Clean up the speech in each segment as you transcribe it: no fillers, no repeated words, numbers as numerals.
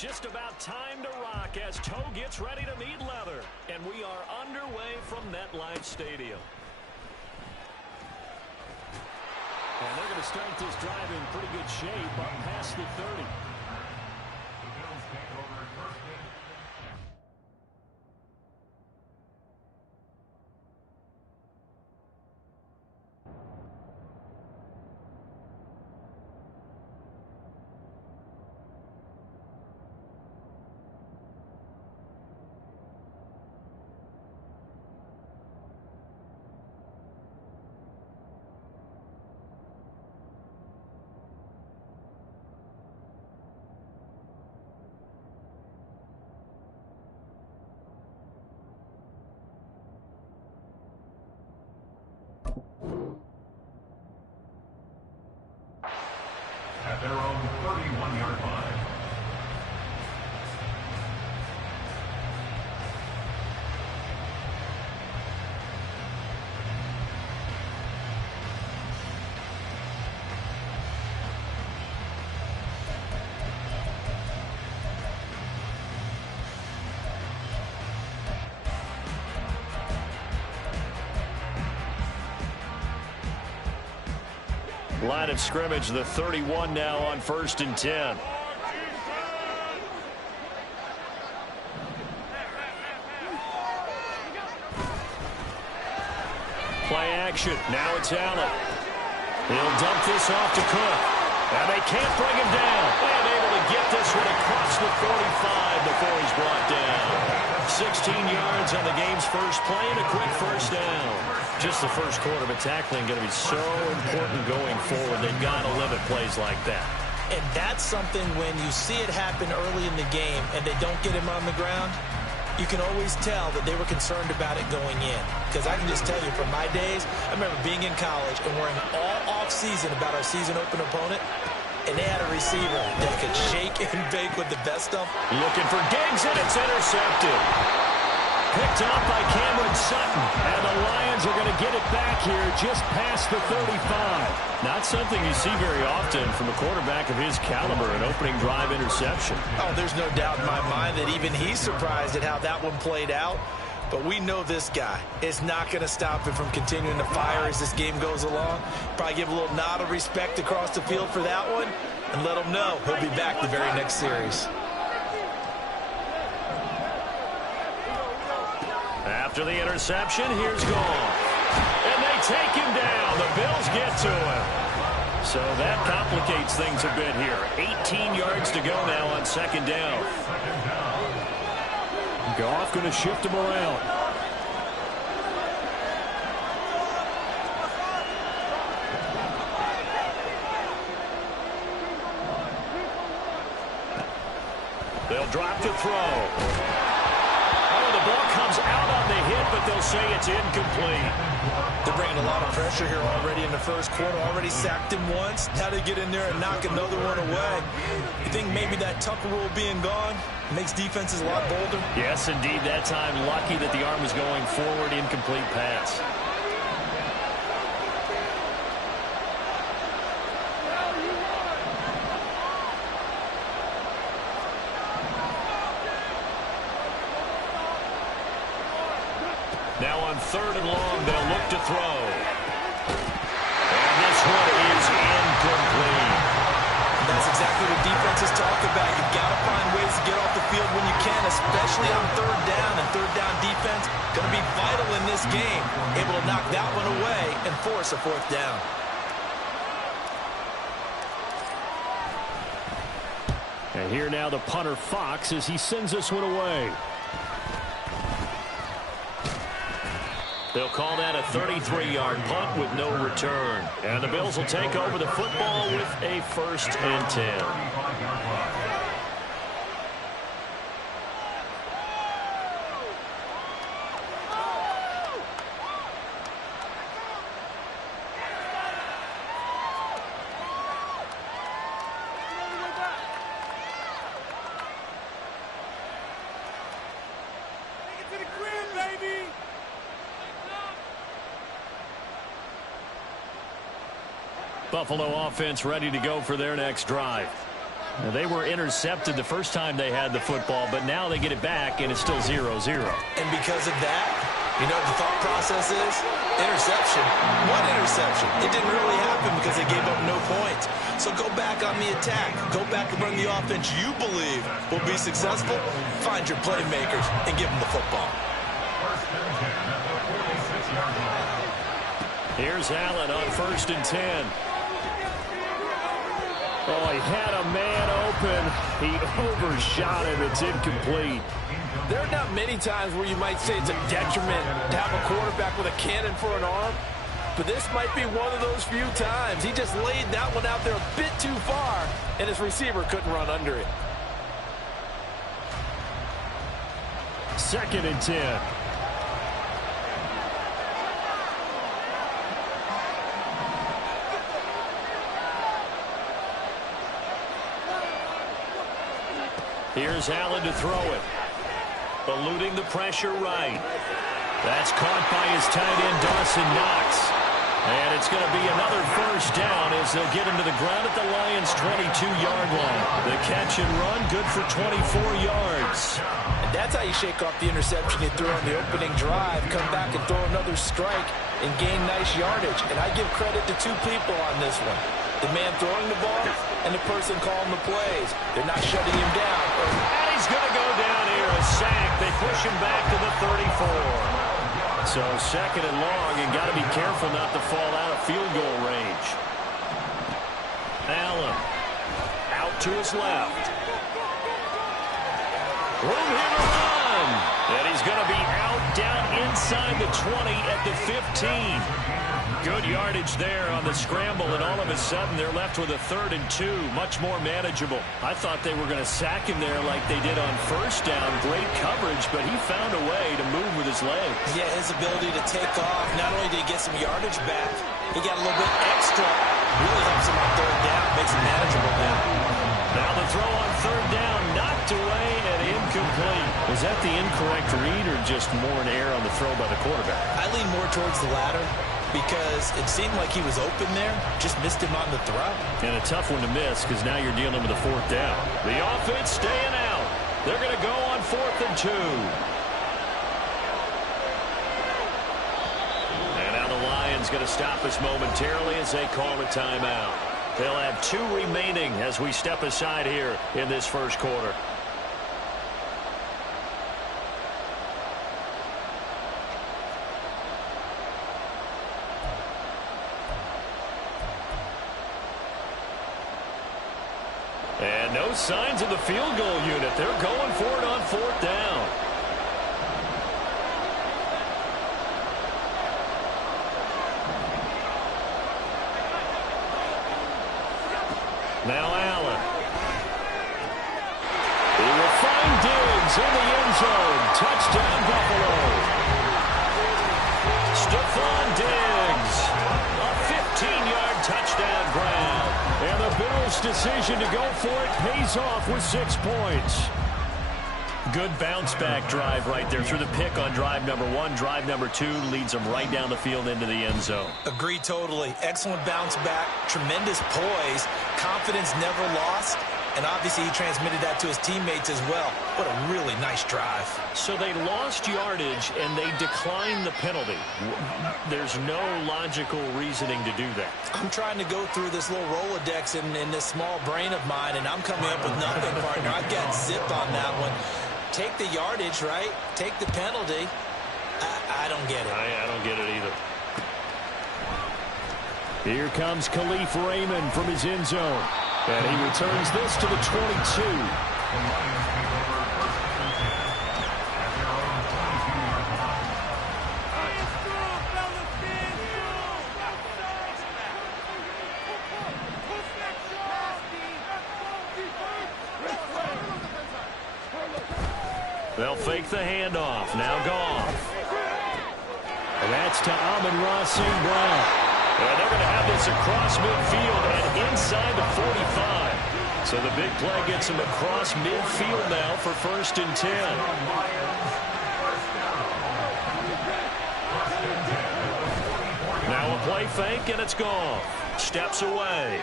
Just about time to rock as toe gets ready to meet leather. And we are underway from MetLife Stadium. And they're going to start this drive in pretty good shape up past the 30. At their own 31-yard line. Line of scrimmage, the 31 now on 1st and 10. Play action. Now it's Allen. He'll dump this off to Cook. And they can't bring him down. And able to get this one across the 45 before he's brought down. 16 yards on the game's first play and a quick first down. Just the first quarter, but tackling going to be so important going forward. They've got to limit plays like that. And that's something when you see it happen early in the game and they don't get him on the ground, you can always tell that they were concerned about it going in. Because I can just tell you from my days, I remember being in college and worrying all off-season about our season open opponent, and they had a receiver that could shake and bake with the best of them. Looking for Diggs, and it's intercepted. Picked up by Cameron Sutton, and the Lions are going to get it back here just past the 35. Not something you see very often from a quarterback of his caliber, an opening drive interception. Oh, there's no doubt in my mind that even he's surprised at how that one played out. But we know this guy is not going to stop him from continuing to fire as this game goes along. Probably give a little nod of respect across the field for that one and let him know he'll be back the very next series. After the interception, here's Goff. And they take him down. The Bills get to him. So that complicates things a bit here. 18 yards to go now on 2nd down. Goff going to shift him around. They'll drop to throw. The ball comes out on the hit, but they'll say it's incomplete. They're bringing a lot of pressure here already in the first quarter. Already sacked him once. Now they get in there and knock another one away. You think maybe that Tucker rule being gone makes defenses a lot bolder? Yes, indeed. That time, lucky that the arm was going forward. Incomplete pass. Now on 3rd and long, they'll look to throw. And this one is incomplete. That's exactly what defenses talk about. You've got to find ways to get off the field when you can, especially on 3rd down. And 3rd down defense going to be vital in this game. Able to knock that one away and force a 4th down. And here now the punter Fox as he sends this one away. They'll call that a 33-yard punt with no return. And the Bills will take over the football with a 1st and 10. Buffalo offense ready to go for their next drive. They were intercepted the first time they had the football, but now they get it back, and it's still 0-0. And because of that, you know what the thought process is? Interception. What interception? It didn't really happen because they gave up no points. So go back on the attack. Go back and run the offense you believe will be successful. Find your playmakers and give them the football. Here's Allen on 1st and 10. Oh, he had a man open. He overshot him. It's incomplete. There are not many times where you might say it's a detriment to have a quarterback with a cannon for an arm, but this might be one of those few times. He just laid that one out there a bit too far, and his receiver couldn't run under it. 2nd and 10. Here's Allen to throw it. Eluding the pressure right. That's caught by his tight end, Dawson Knox. And it's going to be another 1st down as they'll get him to the ground at the Lions' 22-yard line. The catch and run, good for 24 yards. And that's how you shake off the interception you threw on the opening drive, come back and throw another strike and gain nice yardage. And I give credit to two people on this one. The man throwing the ball and the person calling the plays. They're not shutting him down. And he's going to go down here, a sack. They push him back to the 34. So 2nd and long, and got to be careful not to fall out of field goal range. Allen out to his left. Room here to run. And he's going to be out down inside the 20 at the 15. Good yardage there on the scramble, and all of a sudden they're left with a 3rd and 2, much more manageable. I thought they were going to sack him there like they did on 1st down. Great coverage, but he found a way to move with his legs. Yeah, his ability to take off, not only did he get some yardage back, he got a little bit extra. Really helps him on 3rd down, makes him manageable now. Now the throw on 3rd down, knocked away and incomplete. Was that the incorrect read or just more an error on the throw by the quarterback? I lean more towards the latter, because it seemed like he was open there, just missed him on the throw. And a tough one to miss because now you're dealing with a 4th down. The offense staying out. They're going to go on 4th and 2. And now the Lions going to stop us momentarily as they call a timeout. They'll have 2 remaining as we step aside here in this 1st quarter. And no signs of the field goal unit. They're going for it on 4th down. Now Allen. He will find Diggs in the end zone. Touchdown, Buffalo. Stephon Diggs. A 15-yard touchdown grab. And the Bills' decision to go for it pays off with 6 points. Good bounce-back drive right there through the pick on drive number 1. Drive number 2 leads them right down the field into the end zone. Agree totally. Excellent bounce back, tremendous poise, confidence never lost, and obviously he transmitted that to his teammates as well. What a really nice drive. So they lost yardage and they declined the penalty. There's no logical reasoning to do that. I'm trying to go through this little Rolodex in this small brain of mine, and I'm coming up with nothing, partner. I've got zip on that one. Take the yardage, right? Take the penalty. I don't get it. I don't get it either. Here comes Khalif Raymond from his end zone. And he returns this to the 22. They'll fake the handoff. Now Goff. And that's to Amon-Ra St. Brown. And they're going to have this across midfield and inside the 45. So the big play gets them across midfield now for 1st and 10. Now a play fake, and it's Goff. Steps away.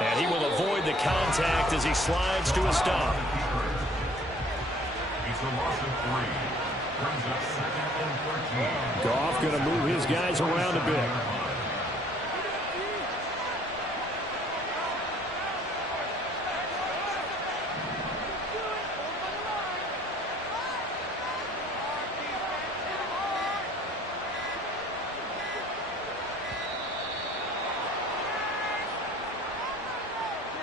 And he will avoid the contact as he slides to a stop. It's a loss of 3. Brings up 2nd and 13. Goff going to move his guys around a bit.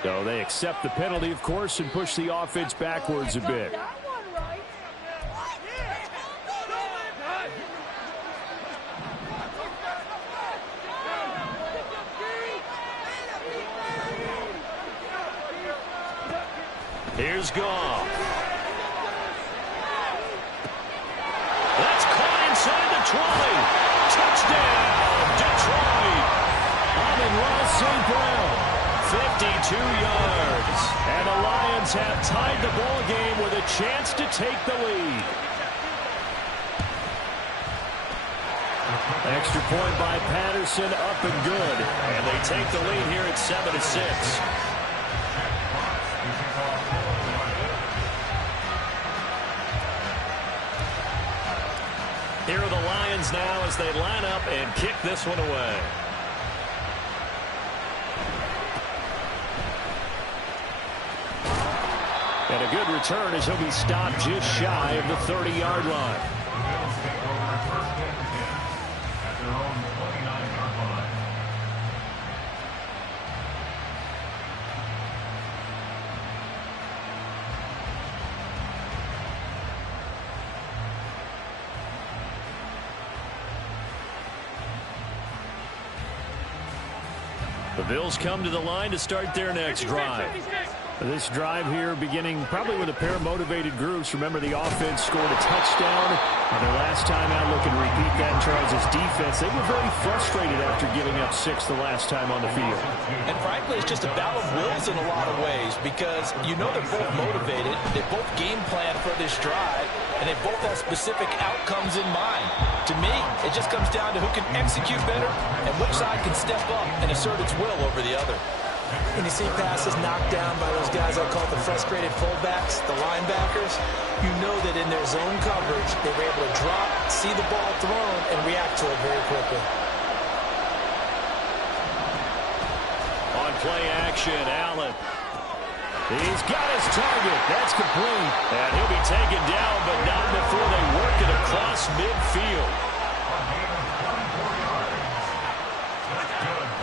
So they accept the penalty, of course, and push the offense backwards a bit. Here's Goff. That's caught inside the 20. Touchdown, Detroit. Amon-Ra St. Brown, 52 yards. And the Lions have tied the ball game with a chance to take the lead. Extra point by Patterson, up and good. And they take the lead here at 7-6. Here are the Lions now as they line up and kick this one away. And a good return as he'll be stopped just shy of the 30-yard line. The Bills come to the line to start their next drive. This drive here beginning probably with a pair of motivated groups. Remember, the offense scored a touchdown. Their last time out, looking to repeat that. Charles' defense, they were very frustrated after giving up 6 the last time on the field. And frankly, it's just a battle of wills in a lot of ways because you know they're both motivated. They both game plan for this drive, and they both have specific outcomes in mind. To me, it just comes down to who can execute better and which side can step up and assert its will over the other. When you see passes knocked down by those guys I call the frustrated fullbacks, the linebackers, you know that in their zone coverage, they were able to drop, see the ball thrown, and react to it very quickly. On play action, Allen. He's got his target. That's complete. And he'll be taken down, but not before they work it across midfield.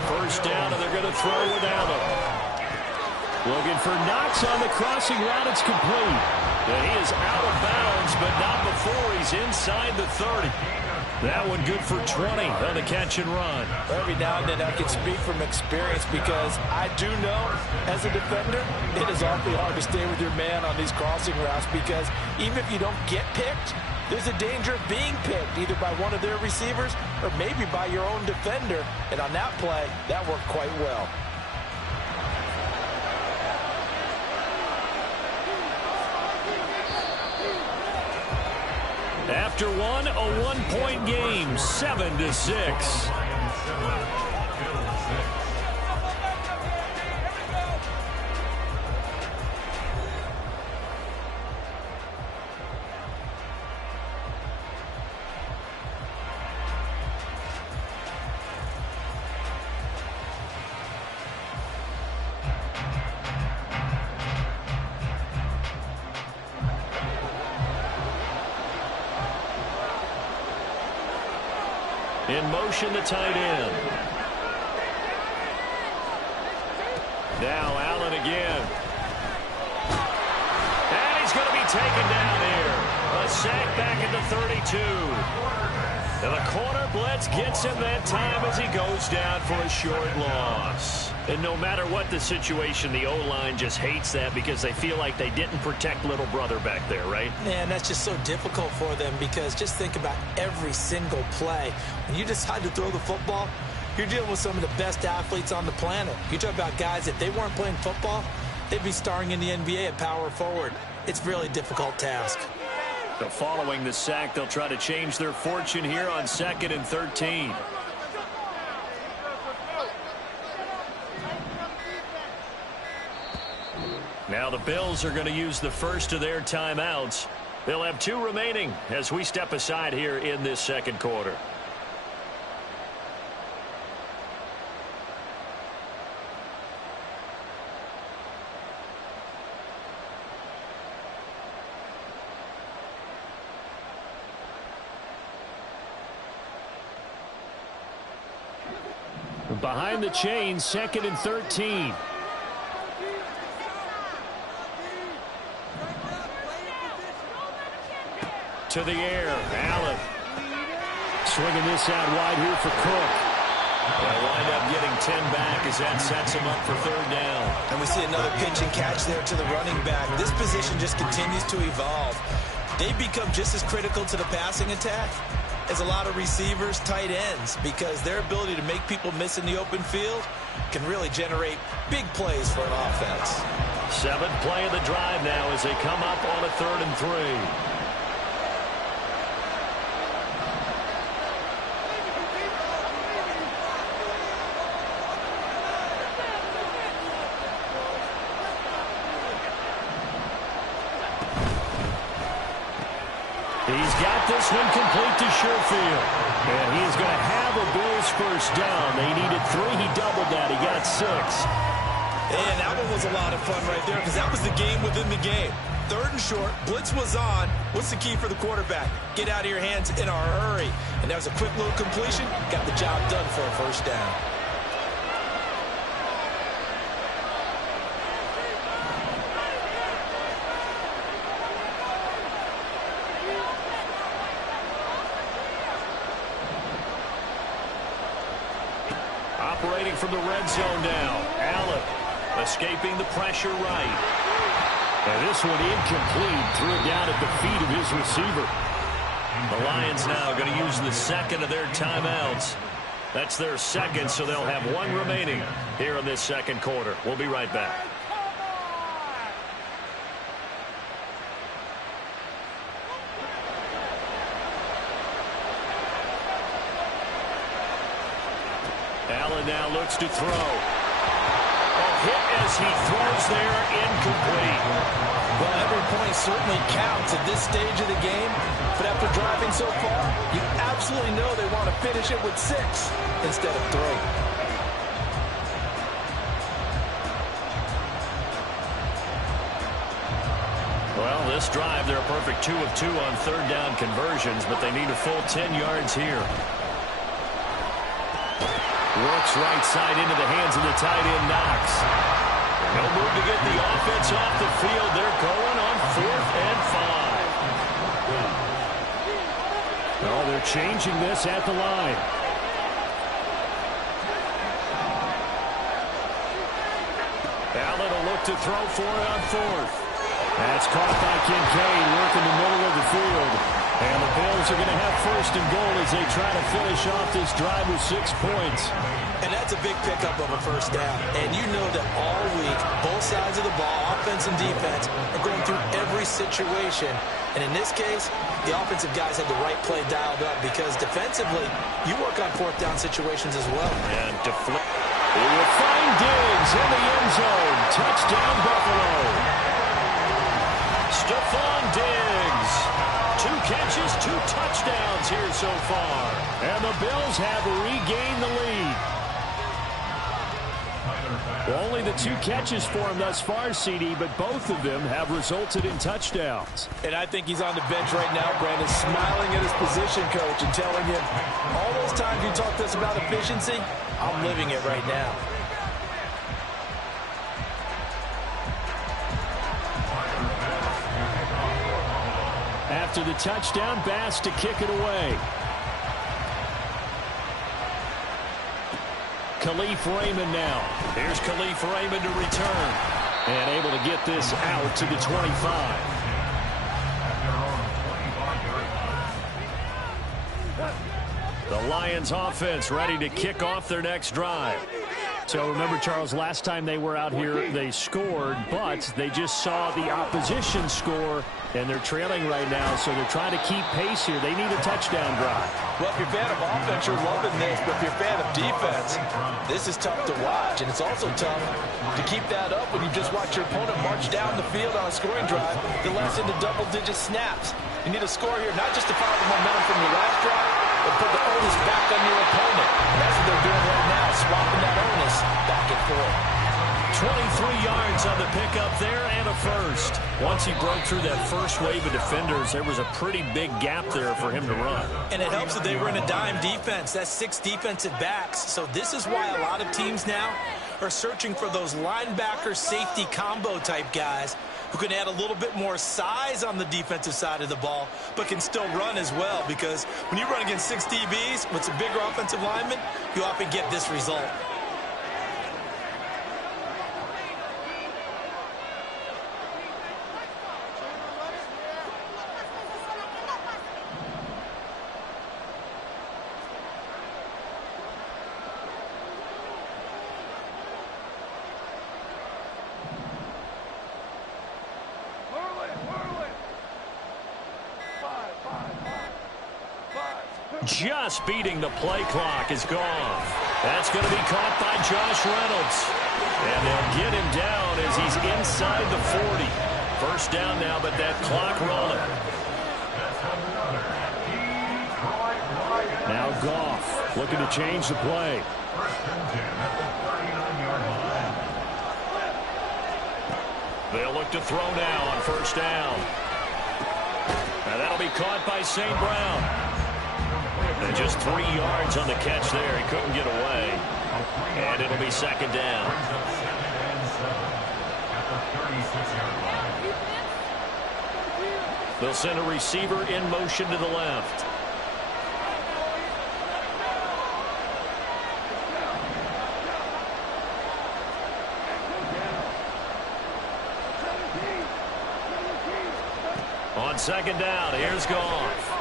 First down, and they're going to throw with Allen. Looking for Knox on the crossing route. It's complete. And he is out of bounds, but not before he's inside the 30. That one good for 20 on the catch and run. Every now and then I can speak from experience because I do know as a defender it is awfully hard to stay with your man on these crossing routes because even if you don't get picked, there's a danger of being picked either by one of their receivers or maybe by your own defender. And on that play, that worked quite well. After one, a one-point game, 7-6. In motion, the tight end. Now Allen again. And he's going to be taken down here. A sack back at the 32. And the corner blitz gets him that time as he goes down for a short loss. And no matter what the situation, the O-line just hates that because they feel like they didn't protect little brother back there, right? Man, that's just so difficult for them because just think about every single play. When you decide to throw the football, you're dealing with some of the best athletes on the planet. You talk about guys, if they weren't playing football, they'd be starring in the NBA at power forward. It's a really difficult task. So following the sack, they'll try to change their fortune here on 2nd and 13. Now the Bills are going to use the first of their timeouts. They'll have 2 remaining as we step aside here in this second quarter. Behind the chains, 2nd and 13. To the air, Allen. Swinging this out wide here for Cook. They'll wind up getting 10 back as that sets him up for 3rd down. And we see another pitch and catch there to the running back. This position just continues to evolve. They become just as critical to the passing attack as a lot of receivers, tight ends, because their ability to make people miss in the open field can really generate big plays for an offense. 7th play of the drive now as they come up on a 3rd and 3. He's got this one complete to Sherfield. And he's going to have a Bills first down. They needed 3. He doubled that. He got 6. And that one was a lot of fun right there because that was the game within the game. 3rd and short. Blitz was on. What's the key for the quarterback? Get out of your hands in a hurry. And that was a quick little completion. Got the job done for a first down. Operating from the red zone now. Allen escaping the pressure right. And this one incomplete. Threw it down at the feet of his receiver. The Lions now going to use the 2nd of their timeouts. That's their 2nd, so they'll have 1 remaining here in this second quarter. We'll be right back. Allen now looks to throw. A hit as he throws there, incomplete. Well, every point certainly counts at this stage of the game. But after driving so far, you absolutely know they want to finish it with 6 instead of 3. Well, this drive, they're a perfect 2 of 2 on 3rd down conversions, but they need a full 10 yards here. Works right side into the hands of the tight end, Knox. No move to get the offense off the field. They're going on 4th and 5. Oh, they're changing this at the line. Allen will look to throw for it on 4th. That's caught by Kincaid, working the middle of the field. And the Bills are going to have 1st and goal as they try to finish off this drive with 6 points. And that's a big pickup of a first down. And you know that all week, both sides of the ball, offense and defense, are going through every situation. And in this case, the offensive guys had the right play dialed up because defensively, you work on 4th down situations as well. And deflect. He will find Diggs in the end zone. Touchdown, Buffalo. Stephon Diggs. 2 catches, 2 touchdowns here so far. And the Bills have regained the lead. Only the 2 catches for him thus far, CD, but both of them have resulted in touchdowns. And I think he's on the bench right now, Brandon, smiling at his position coach and telling him, all those times you talked to us about efficiency, I'm living it right now. After the touchdown, Bass to kick it away. Khalif Raymond now. Here's Khalif Raymond to return. And able to get this out to the 25. The Lions offense ready to kick off their next drive. So remember, Charles, last time they were out here, they scored, but they just saw the opposition score, and they're trailing right now, so they're trying to keep pace here. They need a touchdown drive. Well, if you're a fan of offense, you're loving this, but if you're a fan of defense, this is tough to watch, and it's also tough to keep that up when you just watch your opponent march down the field on a scoring drive that lasts into double-digit snaps. You need a score here, not just to follow the momentum from your last drive, but put the onus back on your opponent. And that's what they're doing right now, swapping that onus back and forth. 23 yards on the pickup there and a first. Once he broke through that first wave of defenders, there was a pretty big gap there for him to run. And it helps that they were in a dime defense. That's 6 defensive backs. So this is why a lot of teams now are searching for those linebacker safety combo type guys who can add a little bit more size on the defensive side of the ball, but can still run as well, because when you run against 6 DBs with some bigger offensive linemen, you often get this result. Just beating the play clock is gone. That's going to be caught by Josh Reynolds. And they'll get him down as he's inside the 40. First down now, but that clock rolling. Now Goff looking to change the play. They'll look to throw now on first down. And that'll be caught by St. Brown. And just 3 yards on the catch there. He couldn't get away. And it'll be second down. They'll send a receiver in motion to the left. On second down, here's Goff.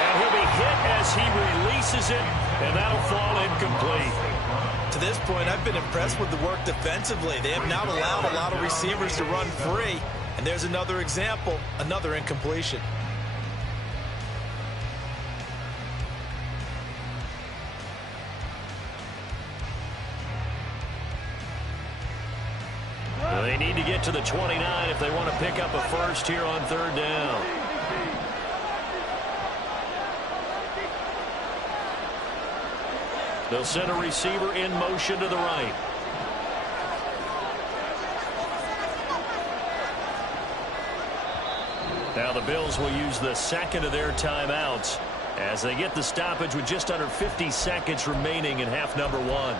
And he'll be hit as he releases it, and that'll fall incomplete. To this point, I've been impressed with the work defensively. They have not allowed a lot of receivers to run free. And there's another example, another incompletion. They need to get to the 29 if they want to pick up a first here on third down. They'll send a receiver in motion to the right. Now the Bills will use the second of their timeouts as they get the stoppage with just under 50 seconds remaining in half number 1.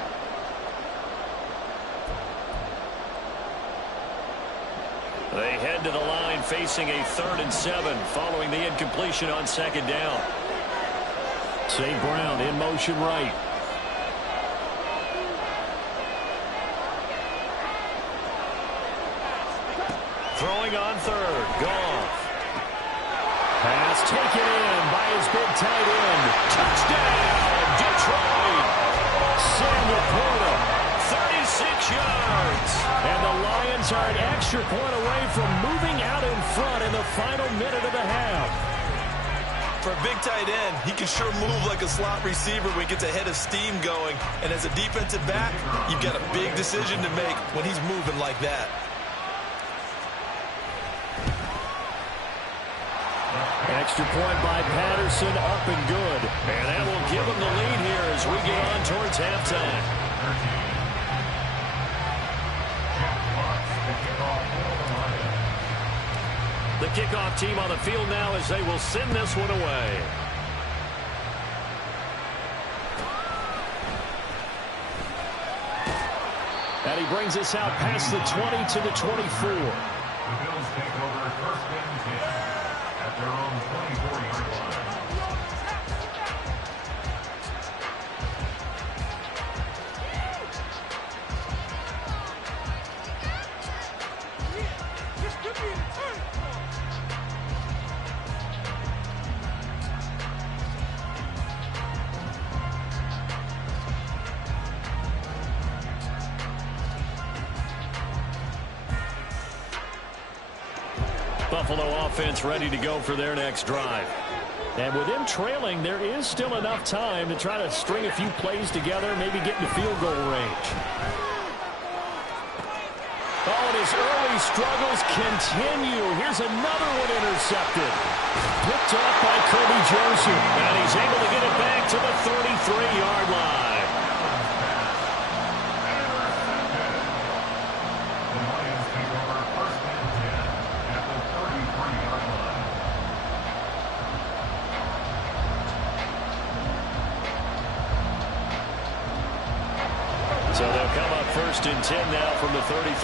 They head to the line facing a 3rd and 7 following the incompletion on second down. St. Brown in motion right. Throwing on third. Goff. Pass taken in by his big tight end. Touchdown, Detroit. Sam Laporta, 36 yards. And the Lions are an extra point away from moving out in front in the final minute of the half. For a big tight end, he can sure move like a slot receiver when he gets a head of steam going. And as a defensive back, you've got a big decision to make when he's moving like that. Extra point by Patterson, up and good. And that will give them the lead here as we get on towards halftime. The kickoff team on the field now as they will send this one away. And he brings us out past the 20 to the 24. The Bills take over first and 10 at their own 24-yard line. Buffalo offense ready to go for their next drive. And with them trailing, there is still enough time to try to string a few plays together, maybe get into field goal range. Oh, and his early struggles continue. Here's another one intercepted. Picked off by Kobe Joseph. And he's able to get it back to the 33-yard line. The Lions take over first and 10 at the 33-yard line. So they'll come up first and 10 now from the 33.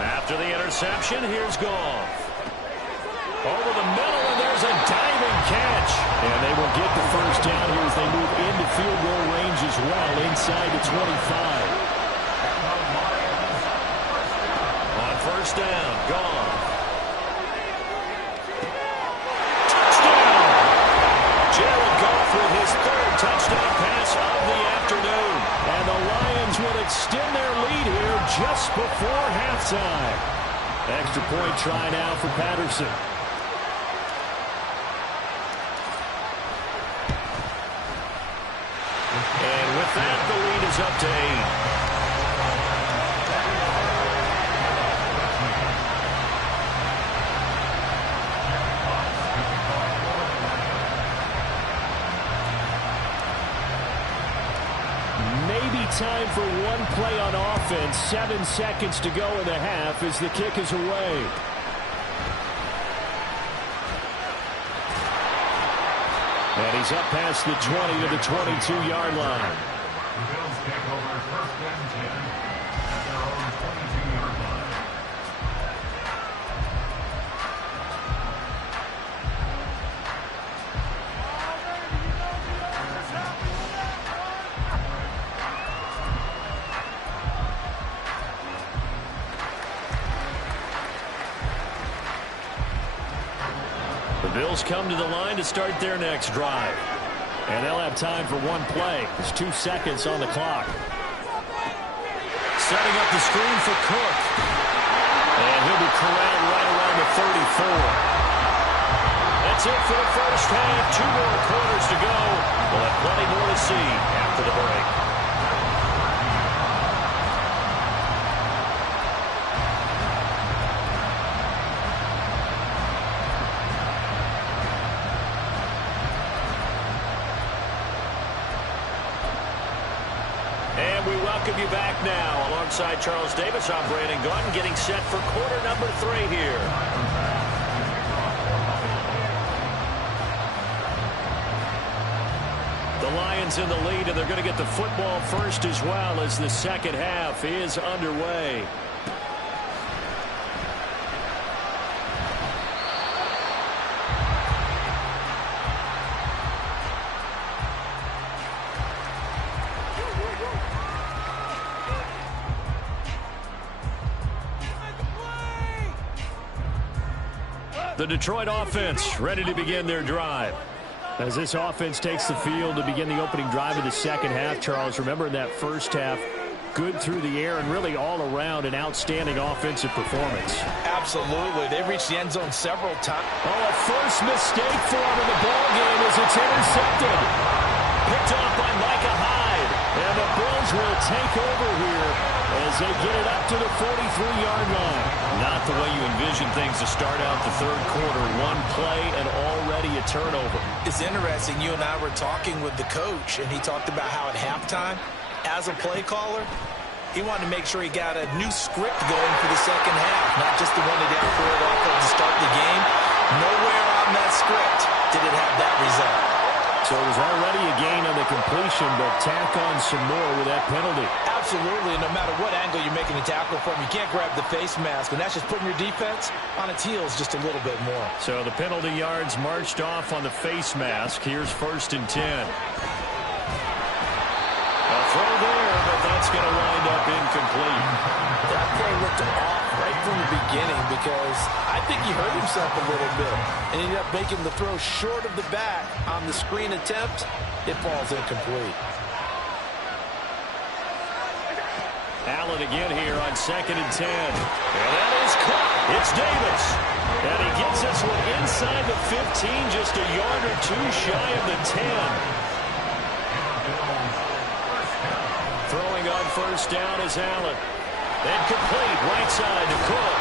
After the interception, here's Goff. Over the middle, and there's a diving catch. And they will get the first down here as they move into field goal range as well, inside the 25. First down, Goff. Touchdown! Jared Goff with his third touchdown pass of the afternoon. And the Lions will extend their lead here just before halftime. Extra point try now for Patterson. And with that, the lead is up to 8. Time for one play on offense. 7 seconds to go in the half as the kick is away. And he's up past the 20 to the 22-yard line. The Bills take over first and 10 at their own 22-yard line. Bills come to the line to start their next drive. And they'll have time for one play. There's 2 seconds on the clock. Setting up the screen for Cook. And he'll be corralled right around the 34. That's it for the first half. 2 more quarters to go. We'll have plenty more to see after the break. Welcome you back now. Alongside Charles Davis, I'm Brandon Gaudin, getting set for quarter number 3 here. The Lions in the lead, and they're going to get the football first as well as the second half is underway. The Detroit offense ready to begin their drive. As this offense takes the field to begin the opening drive of the second half, Charles, remember in that first half, good through the air and really all around an outstanding offensive performance. Absolutely. They reached the end zone several times. Oh, a first mistake for him in the ball game as it's intercepted. Picked off by Micah Hyde. And the Bills will take over here as they get it up to the 43-yard line. Not the way you envision things to start out the third quarter. One play and already a turnover. It's interesting. You and I were talking with the coach, and he talked about how at halftime, as a play caller, he wanted to make sure he got a new script going for the second half, not just the one that he operated off of to start the game. Nowhere on that script did it have that result. So it was already a gain on the completion, but tack on some more with that penalty. Absolutely, and no matter what angle you're making a tackle from, you can't grab the face mask, and that's just putting your defense on its heels just a little bit more. So the penalty yards marched off on the face mask. Here's first and 10. A throw there, but that's going to wind up incomplete. That play looked off right from the beginning because I think he hurt himself a little bit and ended up making the throw short of the back on the screen attempt. It falls incomplete. Allen again here on 2nd and 10. And that is caught. It's Davis. And he gets this one inside the 15, just a yard or two shy of the 10. Throwing on 1st down is Allen. And complete right side to Cook.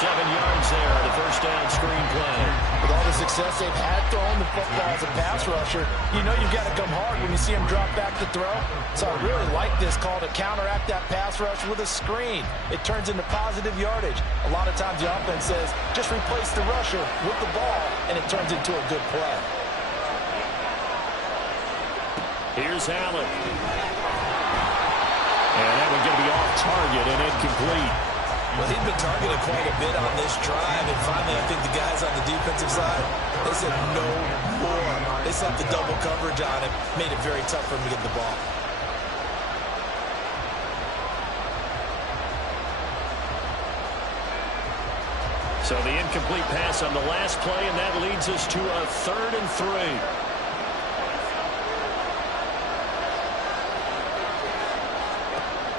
7 yards there on the 1st down screen play. With all the success they've had throwing the football as a pass rusher, you know you've got to come hard when you see him drop back to throw. So I really like this call to counteract that pass rush with a screen. It turns into positive yardage. A lot of times the offense says, just replace the rusher with the ball, and it turns into a good play. Here's Allen. And that one going to be off target and incomplete. Well, he'd been targeted quite a bit on this drive, and finally I think the guys on the defensive side, they said no more. They slapped the double coverage on him, made it very tough for him to get the ball. So the incomplete pass on the last play, and that leads us to a 3rd and 3.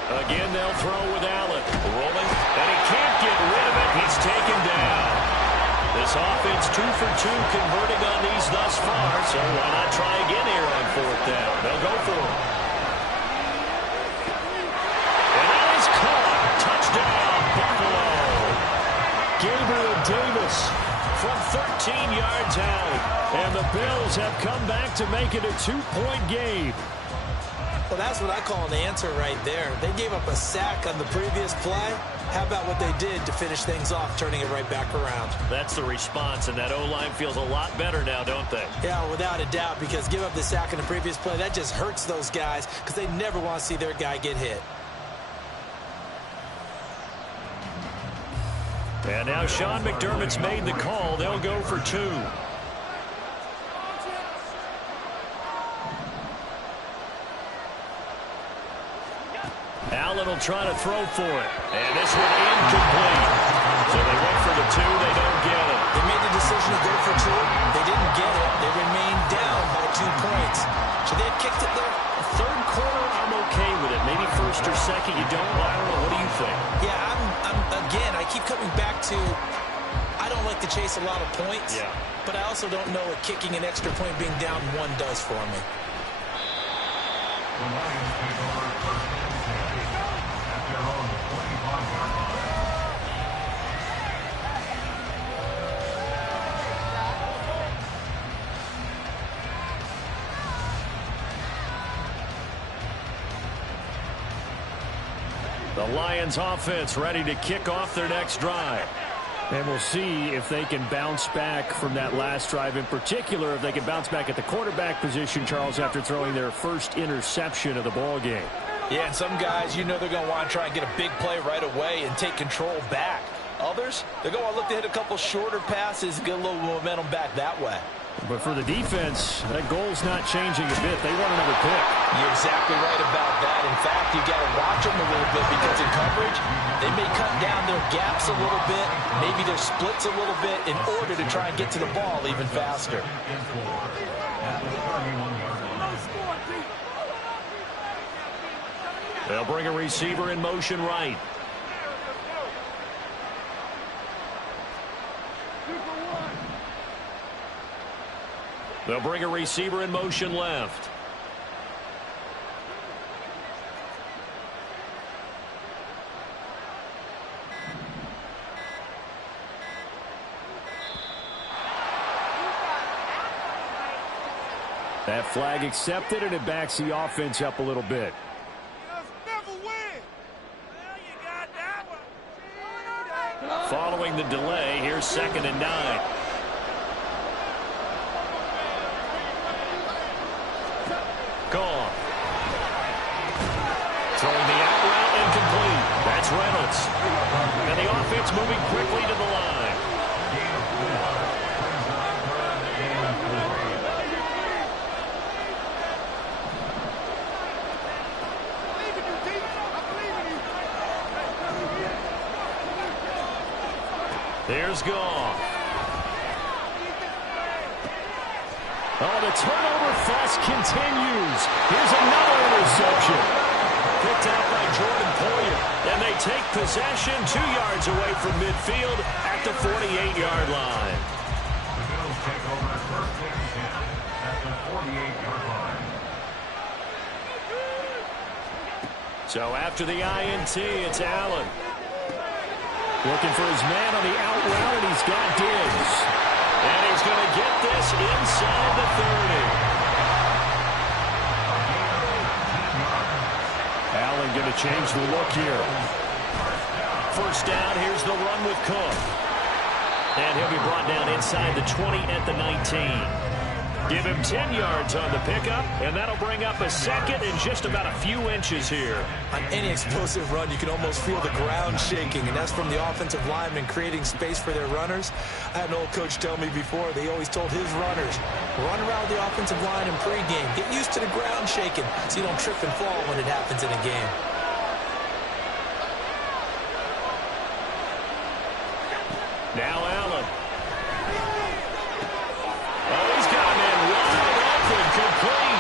Again, they'll throw with Allen. Rolling, and he can't get rid of it. He's taken down. This offense 2 for 2 converting on these thus far, so why not try again here on 4th down? They'll go for it. And that is caught. Touchdown, Buffalo. Gabriel Davis from 13 yards out. And the Bills have come back to make it a 2-point game. Well, that's what I call an answer right there. They gave up a sack on the previous play. How about what they did to finish things off, turning it right back around? That's the response, and that O-line feels a lot better now, don't they? Yeah, without a doubt, because give up the sack in the previous play, that just hurts those guys because they never want to see their guy get hit. And now Sean McDermott's made the call. They'll go for 2. Allen will try to throw for it. And this one incomplete. So they went for the 2. They don't get it. They made the decision to go for 2. They didn't get it. They remained down by 2 points. Should they have kicked it there? 3rd quarter, I'm okay with it. Maybe 1st or 2nd, you don't. I don't know. What do you think? Yeah, again, I keep coming back to I don't like to chase a lot of points. Yeah. But I also don't know what kicking an extra point being down 1 does for me. The Lions take over 1st and 10 at their own 25-yard line. The Lions offense ready to kick off their next drive. And we'll see if they can bounce back from that last drive. In particular, if they can bounce back at the quarterback position, Charles, after throwing their first interception of the ball game. Yeah, and some guys, you know they're going to want to try and get a big play right away and take control back. Others, they're going to look to hit a couple shorter passes and get a little momentum back that way. But for the defense, that goal's not changing a bit. They want another pick. You're exactly right about that. In fact, you got to watch them a little bit because in coverage, they may cut down their gaps a little bit, maybe their splits a little bit in order to try and get to the ball even faster. They'll bring a receiver in motion right. They'll bring a receiver in motion left. That flag accepted, and it backs the offense up a little bit. Following the delay, here's 2nd and 9. Gone. Throwing the out route incomplete. That's Reynolds. And the offense moving quickly to the line. Here's Goff. Oh, the turnover fest continues. Here's another interception. Picked out by Jordan Poyer. And they take possession 2 yards away from midfield at the 48-yard line. The Bills take over first and 10 at the 48-yard line. So after the INT, it's Allen. Looking for his man on the out route, and he's got Diggs. And he's going to get this inside the 30. Allen going to change the look here. First down, here's the run with Cook. And he'll be brought down inside the 20 at the 19. Give him 10 yards on the pickup, and that'll bring up a second in just about a few inches here. On any explosive run, you can almost feel the ground shaking, and that's from the offensive linemen creating space for their runners. I had an old coach tell me before, they always told his runners, run around the offensive line in pregame. Get used to the ground shaking so you don't trip and fall when it happens in a game. Now Allen. Oh, he's got a man wide open, complete.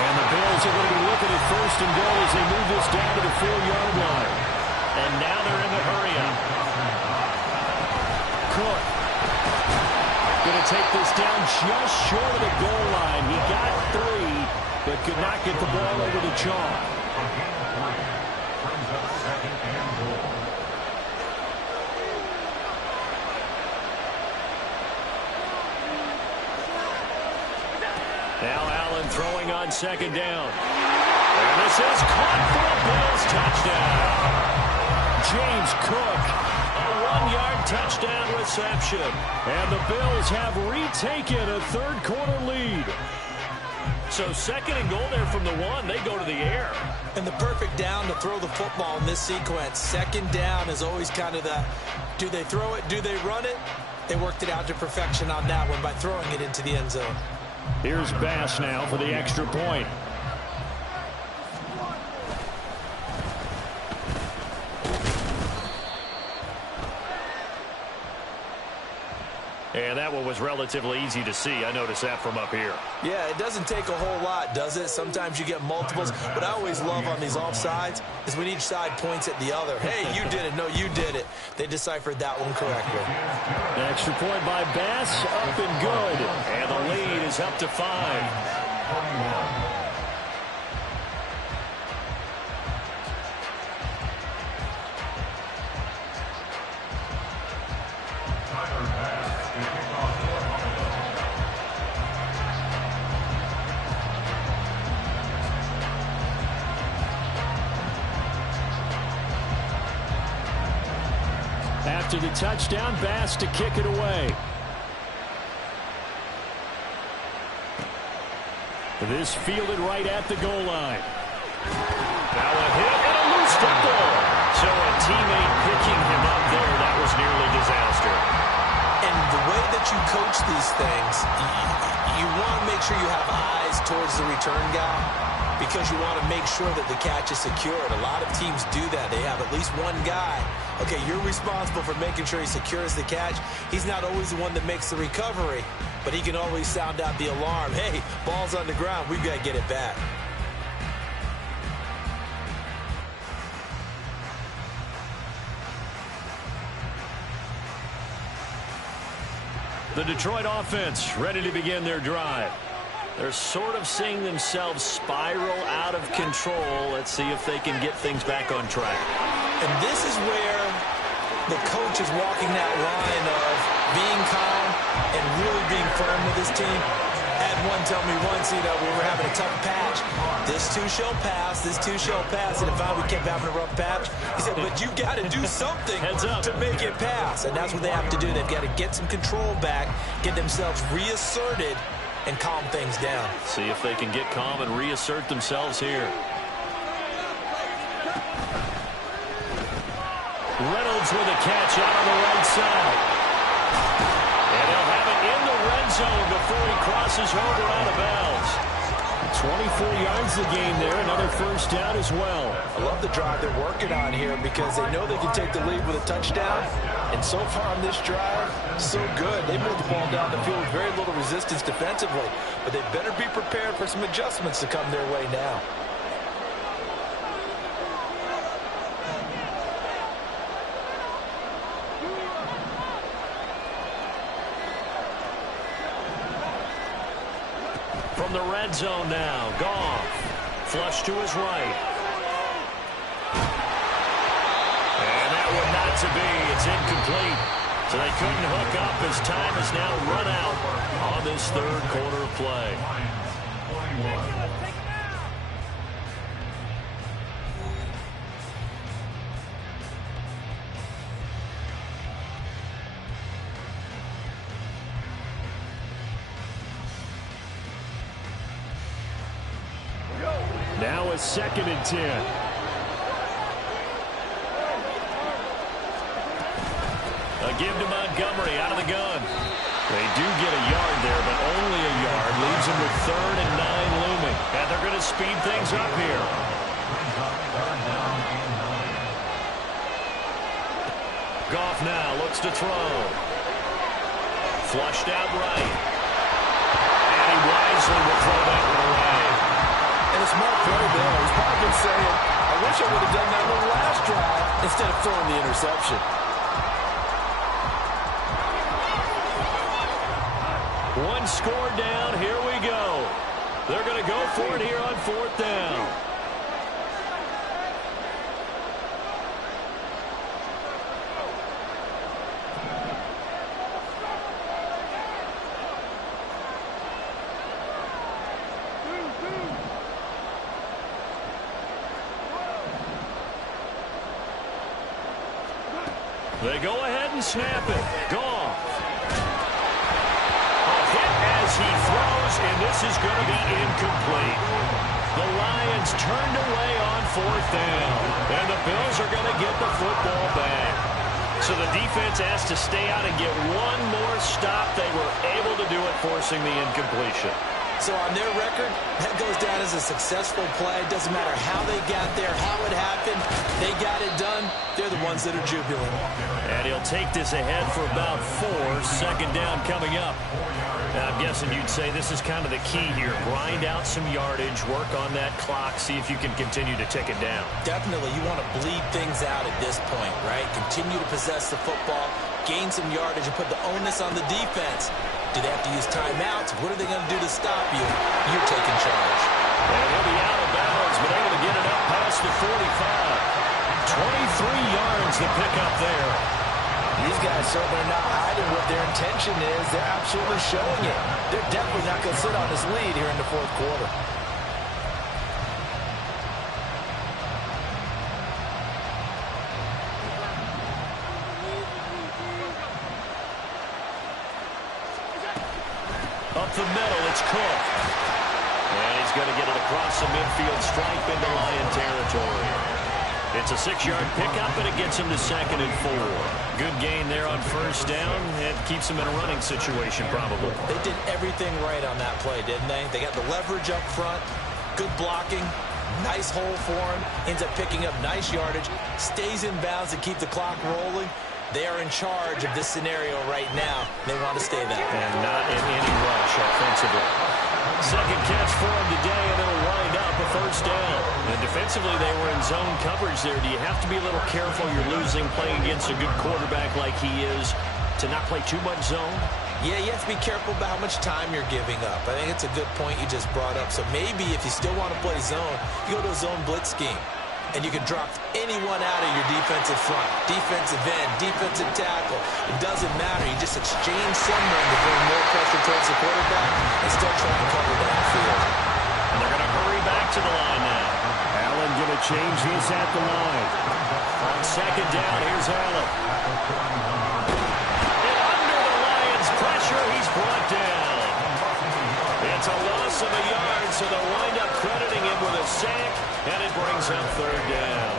And the Bills are going to be looking at first and goal as they move this down to the 4-yard line. And now they're in the hurry-up. Cook. Going to take this down just short of the goal line. He got 3, but could not get the ball over the chalk. Brings up second and goal. Now Allen throwing on second down. And this is caught for a Bills touchdown. James Cook, a 1-yard touchdown reception. And the Bills have retaken a third-quarter lead. So second and goal there from the 1. They go to the air. And the perfect down to throw the football in this sequence. Second down is always kind of the, do they throw it, do they run it? They worked it out to perfection on that one by throwing it into the end zone. Here's Bass now for the extra point. And that one was relatively easy to see. I noticed that from up here. Yeah, it doesn't take a whole lot, does it? Sometimes you get multiples. What I always love on these offsides is when each side points at the other. Hey, you did it. No, you did it. They deciphered that one correctly. The extra point by Bass, up and good. And the lead is up to 5. After the touchdown, Bass to kick it away. This fielded right at the goal line. Now a hit and a loose football. So a teammate picking him up there, that was nearly disaster. And the way that you coach these things, you want to make sure you have eyes towards the return guy because you want to make sure that the catch is secured. A lot of teams do that. They have at least one guy. Okay, you're responsible for making sure he secures the catch. He's not always the one that makes the recovery, but he can always sound out the alarm. Hey, ball's on the ground. We've got to get it back. The Detroit offense ready to begin their drive. They're sort of seeing themselves spiral out of control. Let's see if they can get things back on track. And this is where the coach is walking that line of being calm and really being firm with his team. I had one tell me once, we were having a tough patch. This too shall pass, this too shall pass. And if we kept having a rough patch, he said, but you got to do something to make it pass. And that's what they have to do. They've got to get some control back, get themselves reasserted, and calm things down. See if they can get calm and reassert themselves here. Reynolds with a catch out on the right side. And he'll have it in the red zone before he crosses over out of bounds. 24 yards the gain there, another first down as well. I love the drive they're working on here because they know they can take the lead with a touchdown, And so far on this drive, so good. They moved the ball down the field with very little resistance defensively. But they better be prepared for some adjustments to come their way now. From the red zone now, Goff. Flush to his right. And that one not to be. It's incomplete. So they couldn't hook up as time has now run out on this third quarter of play. Now a 2nd and 10. A give to Montgomery out of the gun. They do get a yard there, but only a yard. Leaves them with 3rd and 9 looming. And they're going to speed things up here. Goff now looks to throw. Flushed out right. And he wisely will throw that one away. And a smart play there. He's probably been saying, I wish I would have done that on the last drive instead of throwing the interception. One score down. Here we go. They're going to go for it here on 4th down. They go ahead and snap it. Goff. A hit as he throws, and this is going to be incomplete. The Lions turned away on 4th down, and the Bills are going to get the football back. So the defense has to stay out and get one more stop. They were able to do it, forcing the incompletion. So on their record, that goes down as a successful play. Doesn't matter how they got there, how it happened. They got it done. They're the ones that are jubilant. And he'll take this ahead for about 4. 2nd down coming up. And I'm guessing you'd say this is kind of the key here. Grind out some yardage, work on that clock, see if you can continue to tick it down. Definitely. You want to bleed things out at this point, right? Continue to possess the football, gain some yardage, and put the onus on the defense. Do they have to use timeouts? What are they going to do to stop you? You're taking charge. And he'll be out of bounds, but able to get it up past the 45. 23 yards to pick up there. These guys certainly are not hiding what their intention is. They're absolutely showing it. They're definitely not going to sit on this lead here in the 4th quarter. Up the middle, it's Cook. And he's going to get it across the midfield stripe into Lion territory. It's a 6-yard pickup, and it gets him to 2nd and 4. Good gain there on 1st down. It keeps him in a running situation, probably. They did everything right on that play, didn't they? They got the leverage up front, good blocking, nice hole for him, ends up picking up nice yardage, stays in bounds to keep the clock rolling. They are in charge of this scenario right now. They want to stay that way. And not in any rush offensively. 2nd catch for him today, and it'll wind up a 1st down. And defensively, they were in zone coverage there. Do you have to be a little careful? You're losing, playing against a good quarterback like he is, to not play too much zone? Yeah, you have to be careful about how much time you're giving up. I think it's a good point you just brought up. So maybe if you still want to play zone, you go to a zone blitz scheme. And you can drop anyone out of your defensive front, defensive end, defensive tackle. It doesn't matter. You just exchange someone to bring more pressure towards the quarterback and still try and cover downfield. And they're going to hurry back to the line now. Allen going to change this at the line. On 2nd down, here's Allen. And under the Lions' pressure, he's brought down. It's a loss of a yard, so they'll wind up crediting him with a sack, and it brings up 3rd down.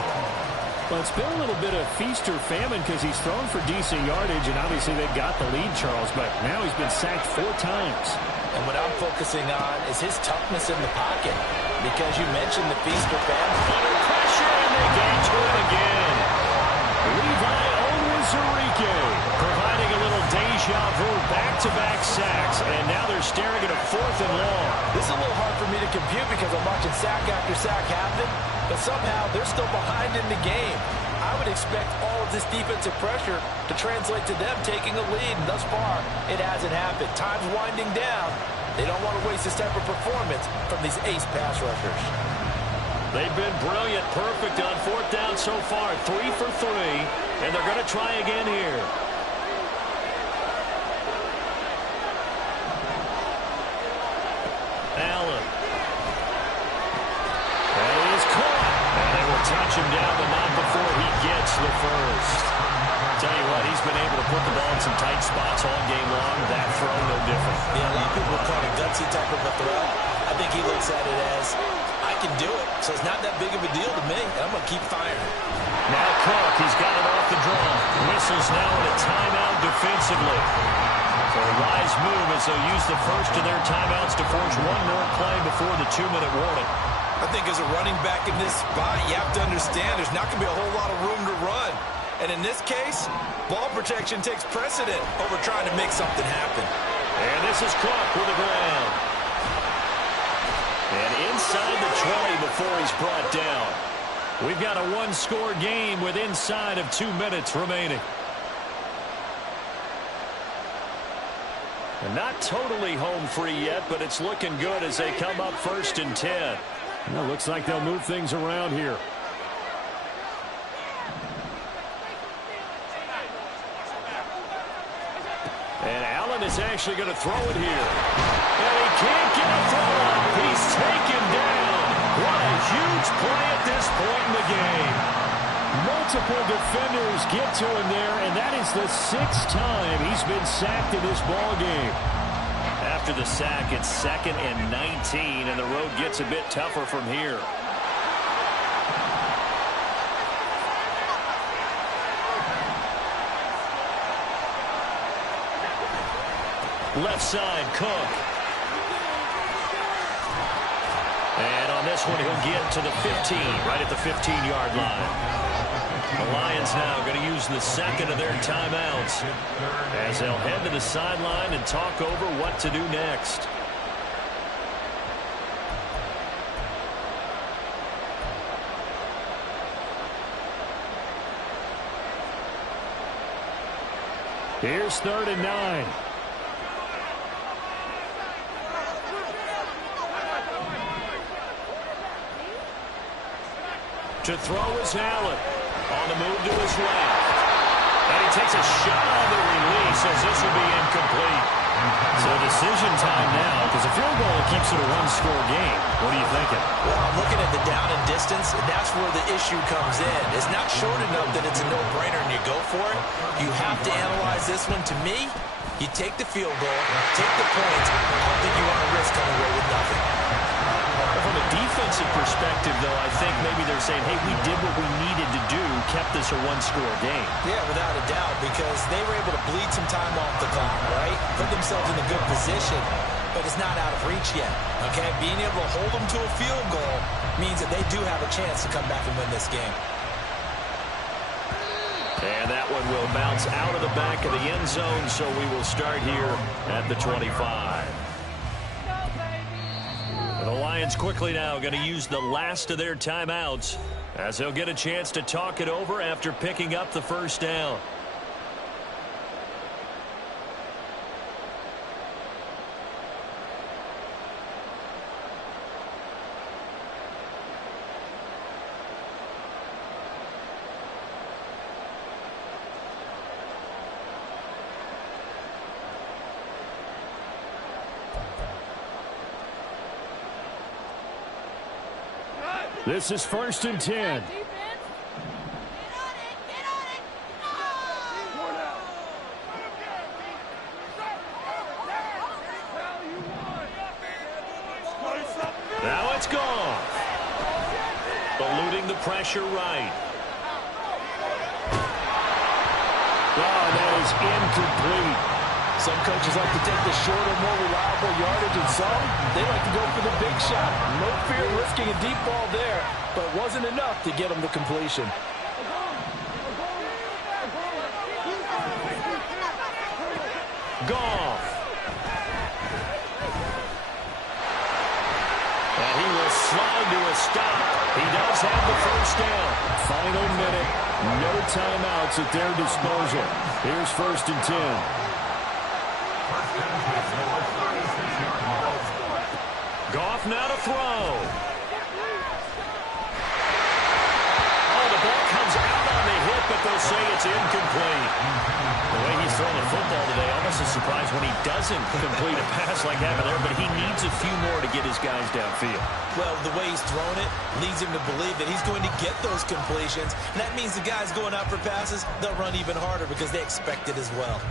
Well, it's been a little bit of feast or famine because he's thrown for decent yardage, and obviously they got the lead, Charles, but now he's been sacked 4 times. And what I'm focusing on is his toughness in the pocket, because you mentioned the feast or famine. Under pressure, and they get to it again. Levi Owen was providing a little deja vu, back-to-back sacks, and now they're staring at a 4th and long. This is a little hard for me to compute because I'm watching sack after sack happen, but somehow they're still behind in the game. I would expect all of this defensive pressure to translate to them taking a lead, and thus far, it hasn't happened. Time's winding down. They don't want to waste this type of performance from these ace pass rushers. They've been brilliant, perfect on 4th down so far, 3 for 3, and they're going to try again here. Allen. That is caught, and they will touch him down, but not before he gets the first. Tell you what, he's been able to put the ball in some tight spots all game long. That throw, no different. Yeah, a lot of people would call it a gutsy type of a throw. I think he looks at it as, I can do it, so it's not that big of a deal to me, and I'm going to keep firing. Now Cook, he's got it off the draw. Whistles now in a timeout defensively. So a wise move as they'll use the first of their timeouts to force one more play before the 2-minute warning. I think as a running back in this spot, you have to understand there's not going to be a whole lot of room to run. And in this case, ball protection takes precedent over trying to make something happen. And this is Cook with the ground. And inside the 20 before he's brought down. We've got a one-score game with inside of 2 minutes remaining. And not totally home free yet, but it's looking good as they come up 1st and 10. Well, looks like they'll move things around here. And Allen is actually going to throw it here. And he can't get a throw up. He's taken down. What a huge play at this point in the game. Multiple defenders get to him there, and that is the 6th time he's been sacked in this ball game. After the sack, it's 2nd and 19, and the road gets a bit tougher from here. Left side, Cook. And on this one, he'll get to the 15, right at the 15-yard line. The Lions now going to use the 2nd of their timeouts as they'll head to the sideline and talk over what to do next. Here's 3rd and 9. To throw is Allen. On the move to his left. And he takes a shot on the release as this will be incomplete. So decision time now, because a field goal keeps it a one-score game. What are you thinking? Well, I'm looking at the down and distance, and that's where the issue comes in. It's not short enough that it's a no-brainer and you go for it. You have to analyze this one. To me, you take the field goal, take the points. I don't think you want to risk coming away with nothing. From a defensive perspective, though, I think maybe they're saying, hey, we did what we needed to do, kept this a one-score game. Yeah, without a doubt, because they were able to bleed some time off the clock, right? Put themselves in a good position, but it's not out of reach yet, okay? Being able to hold them to a field goal means that they do have a chance to come back and win this game. And that one will bounce out of the back of the end zone, so we will start here at the 25. The Lions quickly now going to use the last of their timeouts as they'll get a chance to talk it over after picking up the 1st down. This is 1st and 10. Now it's gone. Eluding the pressure right. Oh, that is incomplete. Some coaches like to take the shorter, more reliable yardage, and some, they like to go for the big shot. No fear risking a deep ball there, but it wasn't enough to get them to completion. Goff. And he will slide to a stop. He does have the first down. Final minute. No timeouts at their disposal. Here's 1st and 10. Goff now to throw. Oh, the ball comes out on the hit, but they'll say it's incomplete. The way he's throwing the football today, almost a surprise when he doesn't complete a pass like that there, but he needs a few more to get his guys downfield. Well, the way he's thrown it leads him to believe that he's going to get those completions, and that means the guys going out for passes, they'll run even harder because they expect it as well.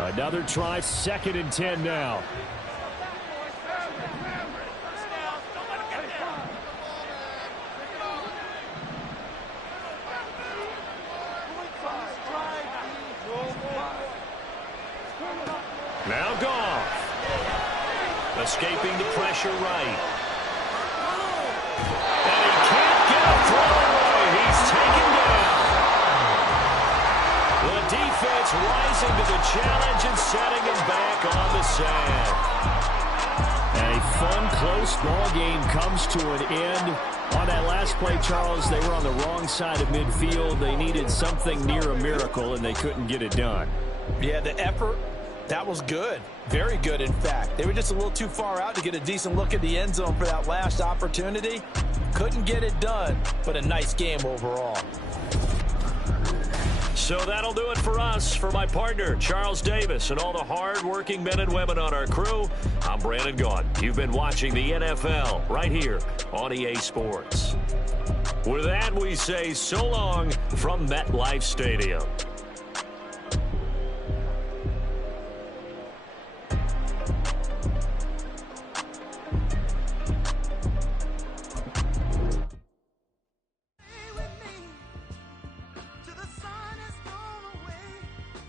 Another try, 2nd and 10 now. Now Goff. Escaping the pressure right. And he can't get a throw away. He's taken down. The defense rising to the challenge and setting him back on the sand. And a fun, close ball game comes to an end. On that last play, Charles, they were on the wrong side of midfield. They needed something near a miracle, and they couldn't get it done. Yeah, the effort, that was good. Very good, in fact. They were just a little too far out to get a decent look at the end zone for that last opportunity. Couldn't get it done, but a nice game overall. So that'll do it for us. For my partner, Charles Davis, and all the hard-working men and women on our crew, I'm Brandon Gaudin. You've been watching the NFL right here on EA Sports. With that, we say so long from MetLife Stadium.